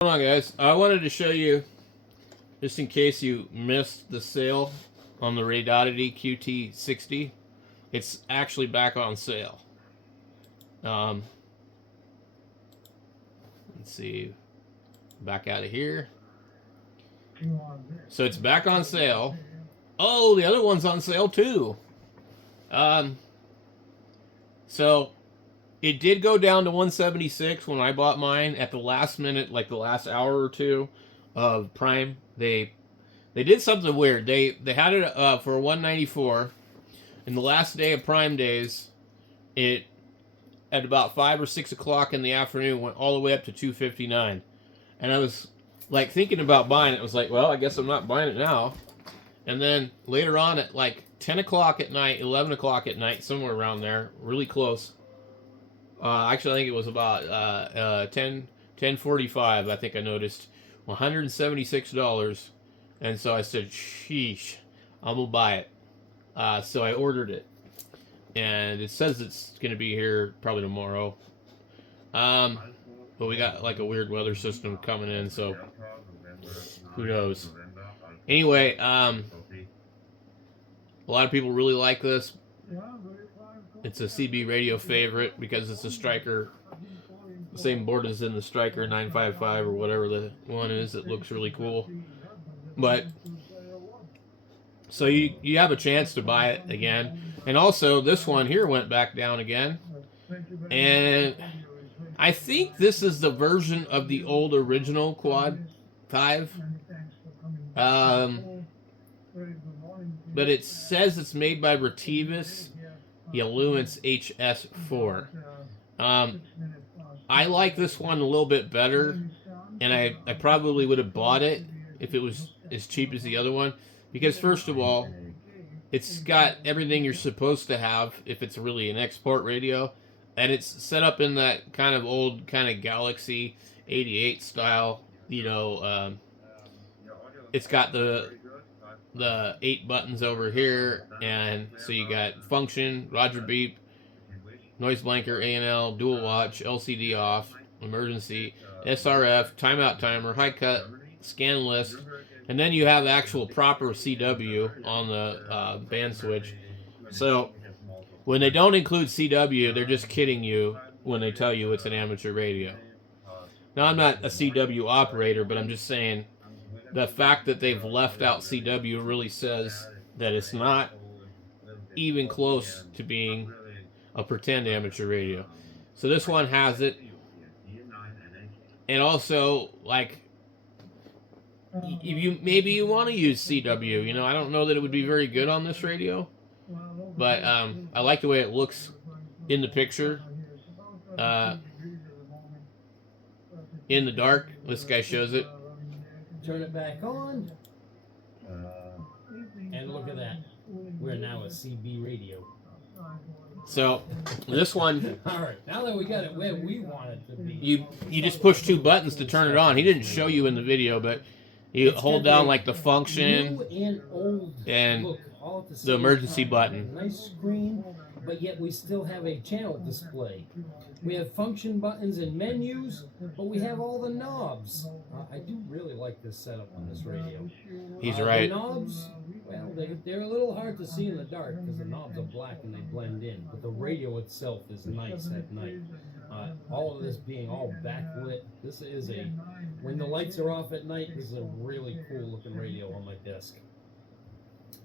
Hold on, guys. I wanted to show you, just in case you missed the sale on the Radioddity QT60. It's actually back on sale. Let's see. Back out of here. So it's back on sale. Oh, the other one's on sale too. So it did go down to 176 when I bought mine at the last minute, like the last hour or two of Prime. They did something weird. They had it for 194, and the last day of Prime days, it at about 5 or 6 o'clock in the afternoon went all the way up to 259, and I was like thinking about buying it. I was like, well, I guess I'm not buying it now. And then later on at like 10 o'clock at night, 11 o'clock at night, somewhere around there, really close. Actually, I think it was about 10:45. I think I noticed $176, and so I said, "Sheesh, I'm gonna buy it." So I ordered it, and it says it's gonna be here probably tomorrow. But we got like a weird weather system coming in, so who knows? Anyway, a lot of people really like this. It's a CB radio favorite because it's a Striker, the same board as in the Striker 955 or whatever the one is. It looks really cool. But so you have a chance to buy it again. And also this one here went back down again. And I think this is the version of the old original Quad 5. But it says it's made by Retevis, the Ailunce HS4. I like this one a little bit better, and I probably would have bought it if it was as cheap as the other one, because first of all, it's got everything you're supposed to have if it's really an export radio, and it's set up in that kind of old kind of Galaxy 88 style, it's got the 8 buttons over here, and so you got function, Roger beep, noise blanker, A&L, dual watch, LCD off, emergency, SRF, timeout timer, high cut, scan list, and then you have actual proper CW on the band switch. So when they don't include CW, they're just kidding you when they tell you it's an amateur radio. Now, I'm not a CW operator, but I'm just saying the fact that they've left out CW really says that it's not even close to being a pretend amateur radio. So this one has it. And also, like, maybe you want to use CW. I don't know that it would be very good on this radio, but I like the way it looks in the picture. In the dark, this guy shows it. Turn it back on, and look at that. We're now a CB radio. So this one, all right. Now that we got it where we want it to be, you just push 2 buttons to turn it on. He didn't show you in the video, but you hold down like the function new and old and look, all at the emergency time. button. Nice screen, but yet we still have a channel display. We have function buttons and menus, but we have all the knobs. I do really like this setup on this radio. He's right. The knobs, well, they're a little hard to see in the dark because the knobs are black and they blend in, but the radio itself is nice at night. All of this being all backlit, this is when the lights are off at night, this is a really cool looking radio on my desk.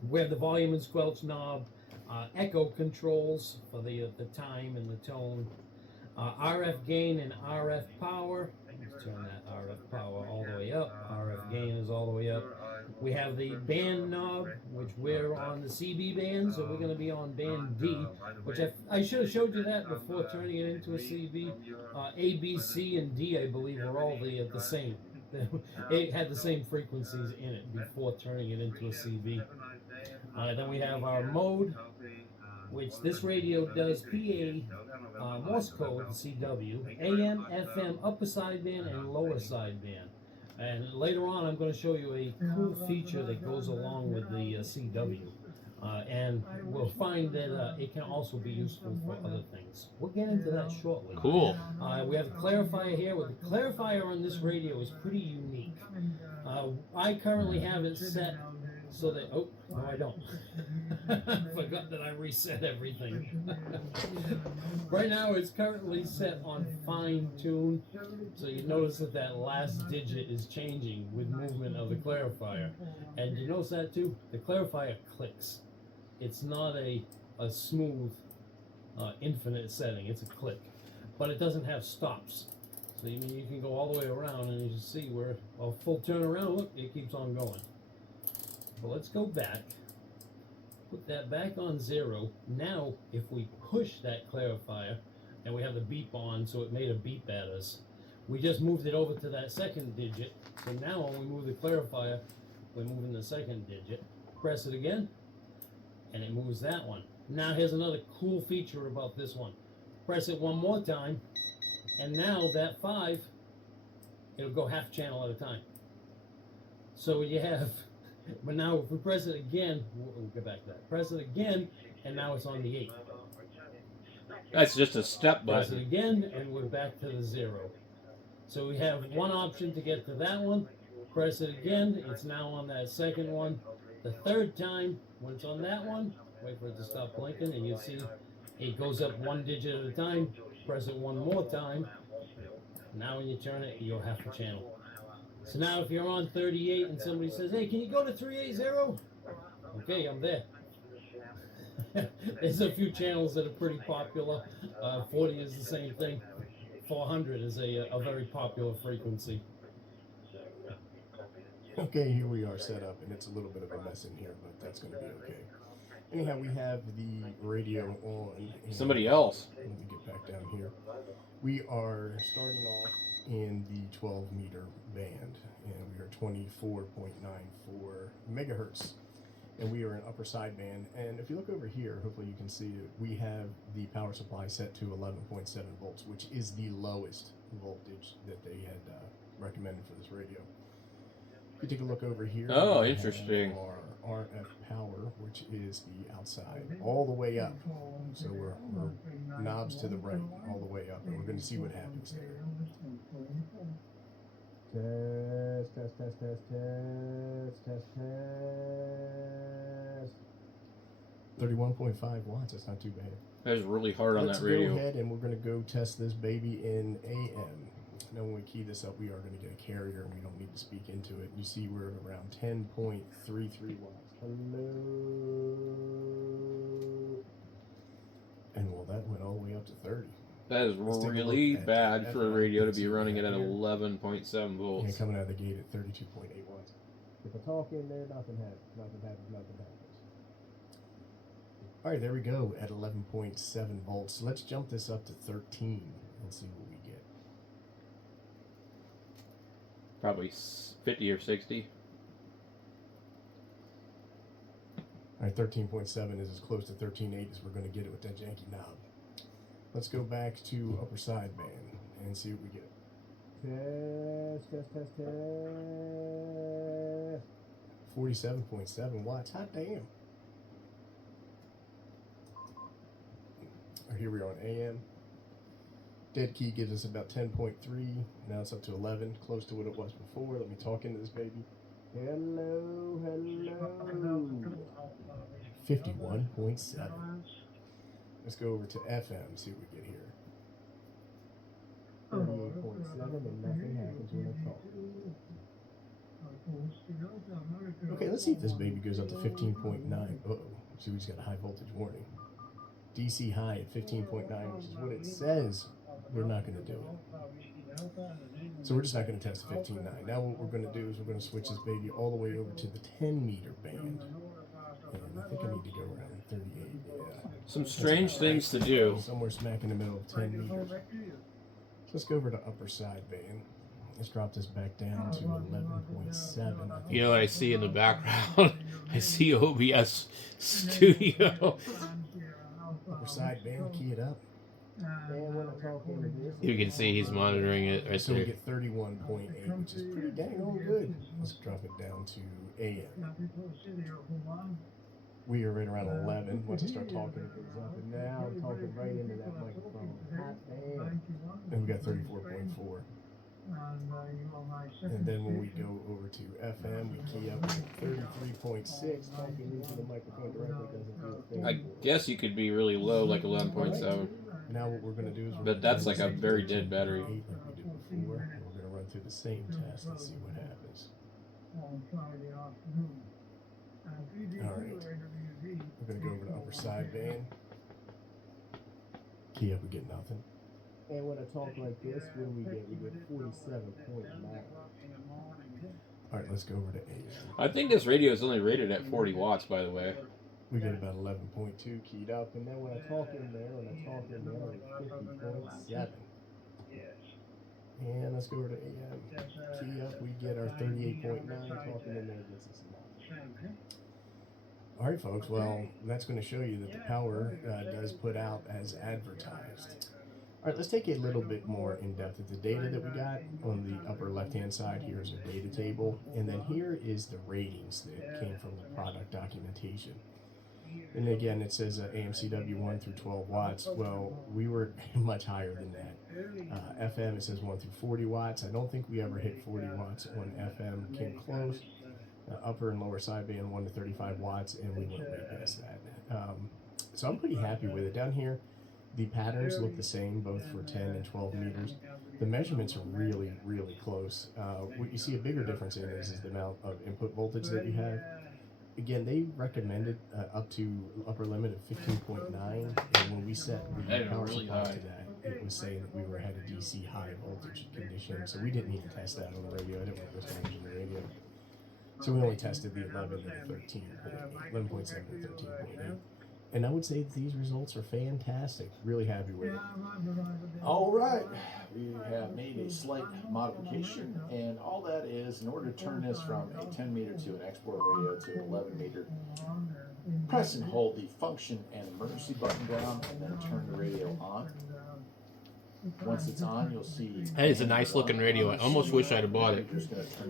We have the volume and squelch knob, echo controls for the time and the tone, RF gain and RF power. Let's turn that RF power all the way up. RF gain is all the way up. We have the band knob, which we're on the CB band, so we're going to be on band D, which I should have showed you that before turning it into a CB. A, B, C, and D, I believe, were all the same. It had the same frequencies in it before turning it into a CB. Then we have our mode, which this radio does PA, Morse code, CW, AM, FM, upper sideband, and lower sideband. And later on, I'm going to show you a cool feature that goes along with the CW. And we'll find that it can also be useful for other things. We'll get into that shortly. Cool. We have a clarifier here. With the clarifier on this radio is pretty unique. I currently have it set so that, oh, no I don't. Forgot that I reset everything. Right now it's currently set on fine tune. So you notice that that last digit is changing with movement of the clarifier. And you notice that too? The clarifier clicks. It's not a smooth, infinite setting. It's a click. But it doesn't have stops. So you mean you can go all the way around and you see where a full turn around, look, it keeps on going. But let's go back. Put that back on 0. Now, if we push that clarifier, and we have the beep on, so it made a beep at us, we just moved it over to that second digit. So now when we move the clarifier, we're moving the second digit. Press it again, and it moves that one. Now here's another cool feature about this one. Press it one more time, and now that 5, it'll go half channel at a time. So you have, but now if we press it again, we'll get back to that. Press it again, and now it's on the 8. That's just a step Press it button. again, and we're back to the 0. So we have one option to get to that one. Press it again, it's now on that second one. The third time, when it's on that one, wait for it to stop blinking, and you see it goes up one digit at a time. Press it one more time. Now when you turn it, you'll have to channel. So now if you're on 38 and somebody says, hey, can you go to 380? Okay, I'm there. There's a few channels that are pretty popular. 40 is the same thing. 400 is a very popular frequency. Okay, here we are set up, and it's a little bit of a mess in here, but that's going to be okay. Anyhow, we have the radio on. Somebody else. Let me get back down here. We are starting off in the 12 meter band, and we are 24.94 megahertz, and we are in upper sideband. And if you look over here, hopefully you can see it, we have the power supply set to 11.7 volts, which is the lowest voltage that they had recommended for this radio. If you take a look over here, Oh, we have interesting. our RF power, which is the outside, all the way up. So we're knobs to the right, all the way up, and we're going to see what happens there. Test, test, test, test, test, test, test. 31.5 watts. That's not too bad. That was really hard on Let's that radio. go ahead and we're going to go test this baby in AM. Now when we key this up, we are going to get a carrier, and we don't need to speak into it. You see we're at around 10.33 watts. Hello. And well, that went all the way up to 30. That is Let's take a really look at bad that for a FM radio to be frequency running it at here. 11.7 And volts. coming out of the gate at 32.8 watts. If I talk in there, nothing happens. All right, there we go at 11.7 volts. Let's jump this up to 13 and see what we get. Probably 50 or 60. All right, 13.7 is as close to 13.8 as we're going to get it with that janky knob. Let's go back to upper sideband and see what we get. Test, test, test, test. 47.7 watts. Hot damn. Here we are on AM. Dead key gives us about 10.3. Now it's up to 11, close to what it was before. Let me talk into this baby. Hello, hello. 51.7. Let's go over to FM, see what we get here. 38.7, and nothing happens when I talk. Okay, let's see if this baby goes up to 15.9. Uh-oh. See, we just got a high voltage warning. DC high at 15.9, which is what it says. We're not going to do it. So we're just not going to test the 15.9. Now what we're going to do is we're going to switch this baby all the way over to the 10 meter band. And I think I need to go around 38. Yeah. Some strange things to do. Somewhere smack in the middle of 10 meters. So let's go over to upper sideband. Let's drop this back down to 11.7. You know what I see in the background? I see OBS Studio. Upper sideband, key it up. And when I talk into this, You can see he's monitoring it right so we there. get 31.8, which is pretty dang on good. Let's drop it down to AM. We are right around 11. Once I start talking, it goes up, and now I'm talking right into that microphone. Hot damn. And we got 34.4. And then when we go over to FM, we key up at 33.6. Talking into the microphone directly doesn't do a thing. I guess you could be really low, like 11.7. Now what we're going to do is, But that's like a very dead battery. Like we did before, and we're going to run through the same test and see what happens. Alright, we're going to go over to upper sideband. Key up, we get nothing. And when I talk like this, what do we get? We get 47.9. Alright, let's go over to AM. I think this radio is only rated at 40 watts, by the way. We get about 11.2 keyed up, and then when I talk in there, it's 50.7. And let's go over to AM. Key up, we get our 38.9. Talking in there gets us enough. Alright folks, well, that's going to show you that the power does put out as advertised. Alright, let's take a little bit more in depth at the data that we got. On the upper left hand side, here's a data table, and then here is the ratings that came from the product documentation. And again, it says AMCW 1 through 12 watts. Well, we were much higher than that. FM, it says 1 through 40 watts. I don't think we ever hit 40 watts on FM. Came close. Upper and lower sideband 1 to 35 watts, and we went way past that. So I'm pretty happy with it. Down here, the patterns look the same, both for 10 and 12 meters. The measurements are really, really close. What you see a bigger difference in is the amount of input voltage that you have. Again, they recommended up to upper limit of 15.9, and when we set the power really supply high to that, it was saying that we were at a DC high voltage condition, so we didn't need to test that on the radio. I didn't want to risk damaging the radio. So we only tested the 11 and the 13.8, 11.7 and 13.8. And I would say that these results are fantastic. Really happy with it. All right, we have made a slight modification, and all that is, in order to turn this from a 10 meter to an export radio to an 11 meter, press and hold the function and emergency button down, and then turn the radio on. Once it's on, you'll see. That is a nice looking radio. I almost wish I'd have bought it.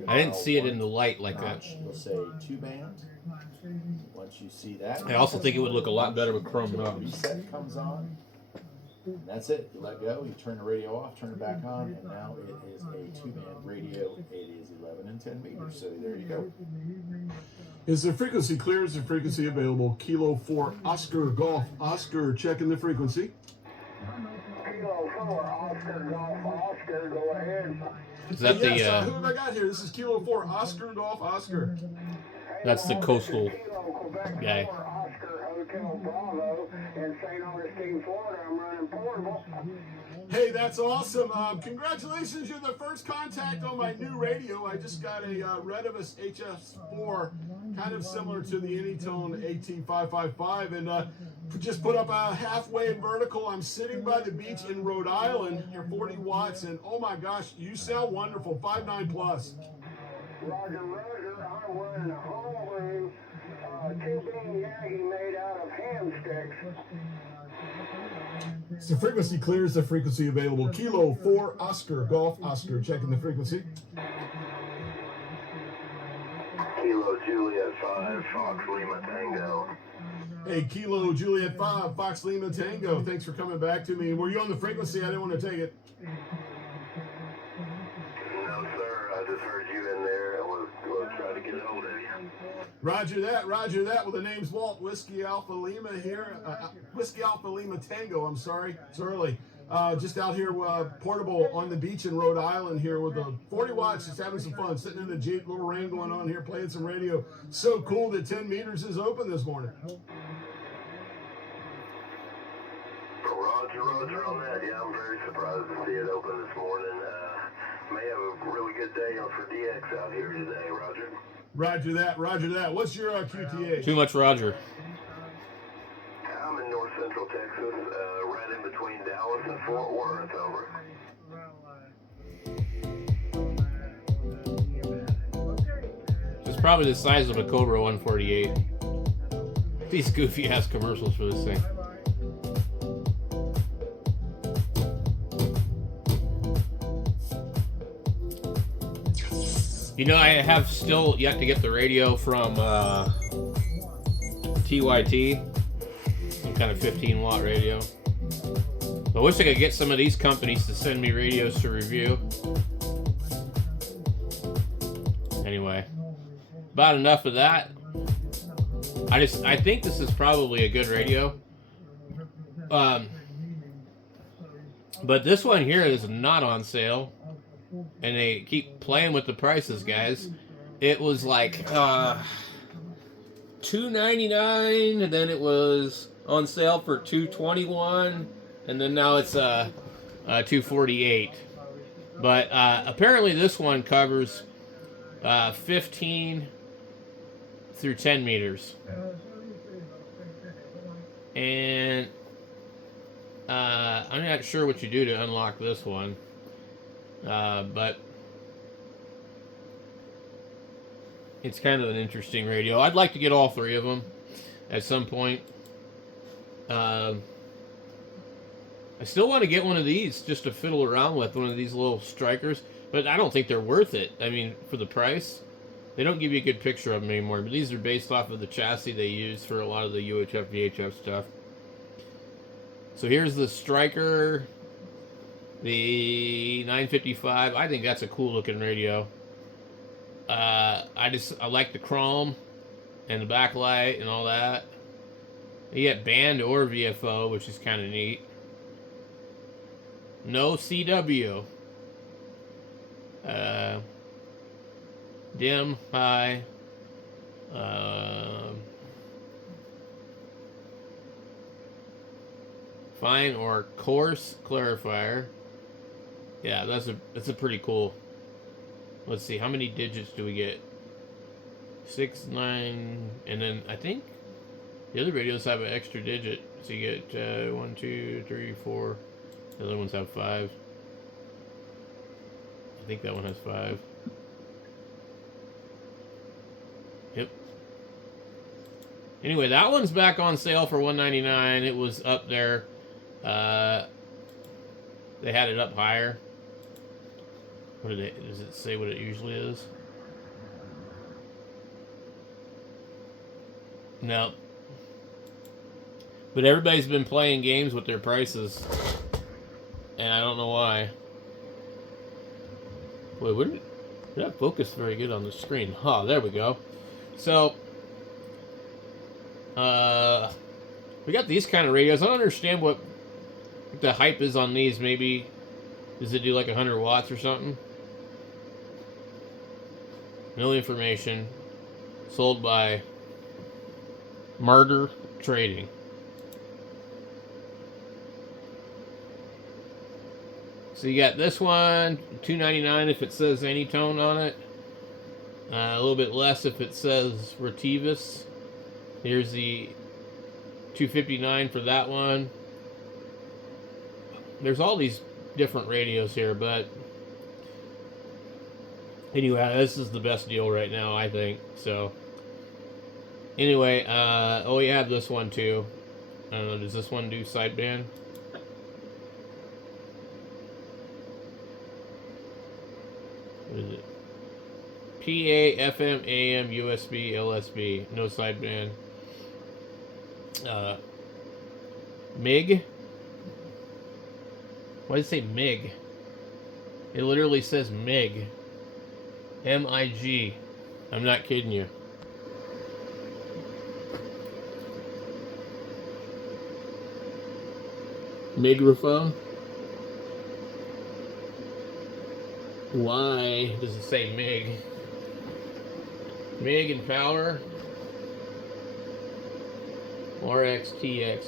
I didn't see it in the light like that. You'll say 2 band. Once you see that, I also think it would look a lot better with chrome knobs. reset comes on. And that's it. You let go, you turn the radio off, turn it back on, and now it is a 2-band radio. It is 11 and 10 meters, so there you go. Is the frequency clear? Is the frequency available? Kilo 4 Oscar Golf Oscar, checking the frequency. Kilo 4 Oscar Golf Oscar, go ahead. Is that Yes, the? who have I got here? This is Kilo 4 Oscar Golf Oscar. That's the coastal Kilo Quebec guy. 4 Oscar Hotel Bravo in St. Augustine, Florida. I'm running portable. Hey, that's awesome. Congratulations, you're the first contact on my new radio. I just got a Retevis HS4, kind of similar to the Anytone AT555, and just put up a halfway vertical. I'm sitting by the beach in Rhode Island. You're 40 watts, and oh my gosh, you sound wonderful. 5.9 plus. Roger, Roger. I'm running a homebrew 2-bean Yagi made out of ham sticks. Is the frequency clear? Is the frequency available? Kilo 4 Oscar Golf Oscar, checking the frequency. Kilo Juliet 5 Fox Lima Tango. Hey, Kilo Juliet 5 Fox Lima Tango. Thanks for coming back to me. Were you on the frequency? I didn't want to take it. No, sir. I just heard you in there and was trying to get a hold of you. Roger that, Roger that. Well, the name's Walt, Whiskey Alpha Lima here. Whiskey Alpha Lima Tango, I'm sorry. It's early. Just out here portable on the beach in Rhode Island here with a 40 watts, just having some fun. Sitting in the Jeep, little rain going on here, playing some radio. So cool that 10 meters is open this morning. Roger on that. Yeah, I'm very surprised to see it open this morning. May have a really good day for DX out here today, Roger. Roger that, Roger that. What's your QTA? Too much Roger. I'm in north central Texas, right in between Dallas and Fort Worth, over. It's probably the size of a Cobra 148. These goofy ass commercials for this thing. You know, I have still yet to get the radio from TYT, some kind of 15-watt radio. I wish I could get some of these companies to send me radios to review. Anyway, about enough of that. I think this is probably a good radio. But this one here is not on sale, and they keep playing with the prices, guys. It was like $299, and then it was on sale for $221, and then now it's $248. But apparently this one covers 15 through 10 meters. And I'm not sure what you do to unlock this one. But it's kind of an interesting radio. I'd like to get all three of them at some point. I still want to get one of these just to fiddle around with, one of these little strikers. But I don't think they're worth it. I mean, for the price. They don't give you a good picture of them anymore, but these are based off of the chassis they use for a lot of the UHF, VHF stuff. So here's the striker, the 955. I think that's a cool looking radio. I like the chrome and the backlight and all that. You get band or VFO, which is kind of neat. No CW. Dim, high, fine or coarse clarifier. Yeah, that's a pretty cool. Let's see, how many digits do we get? 6, 9, and then I think the other radios have an extra digit. So you get 1, 2, 3, 4. The other ones have 5. I think that one has 5. Yep. Anyway, that one's back on sale for $199. It was up there. They had it up higher. Does it say what it usually is? No. But everybody's been playing games with their prices. And I don't know why. Wait, did that focus very good on the screen? Huh, there we go. So, we got these kind of radios. I don't understand what the hype is on these. Maybe, does it do like 100 watts or something? No information. Sold by Martyr Trading. So you got this one, $299 if it says any tone on it. A little bit less if it says Retevis. Here's the $259 for that one. There's all these different radios here, but anyway, this is the best deal right now, I think. So anyway, oh, we have this one too. I don't know, does this one do sideband? What is it? PA, FM, AM, USB, LSB. No sideband. MIG? Why does it say MIG? It literally says MIG. M-I-G. I'm not kidding you. Migraphone? Why does it say MIG? MIG and power. RX-TX.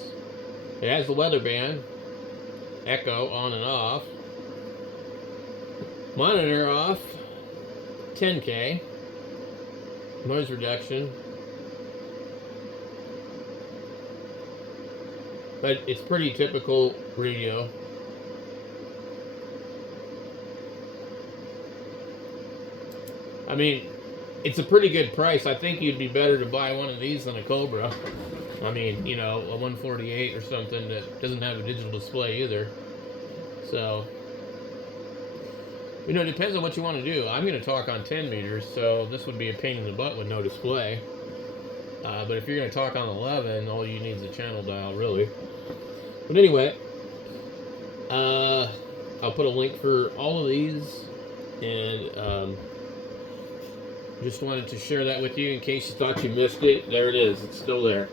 It has the weather band. Echo on and off. Monitor off. 10K. Noise reduction. But it's pretty typical radio. I mean, it's a pretty good price. I think you'd be better to buy one of these than a Cobra. I mean, you know, a 148 or something that doesn't have a digital display either. So, you know, it depends on what you want to do. I'm going to talk on 10 meters, so this would be a pain in the butt with no display. But if you're going to talk on 11, all you need is a channel dial, really. But anyway, I'll put a link for all of these, and just wanted to share that with you in case you thought you missed it. There it is. It's still there.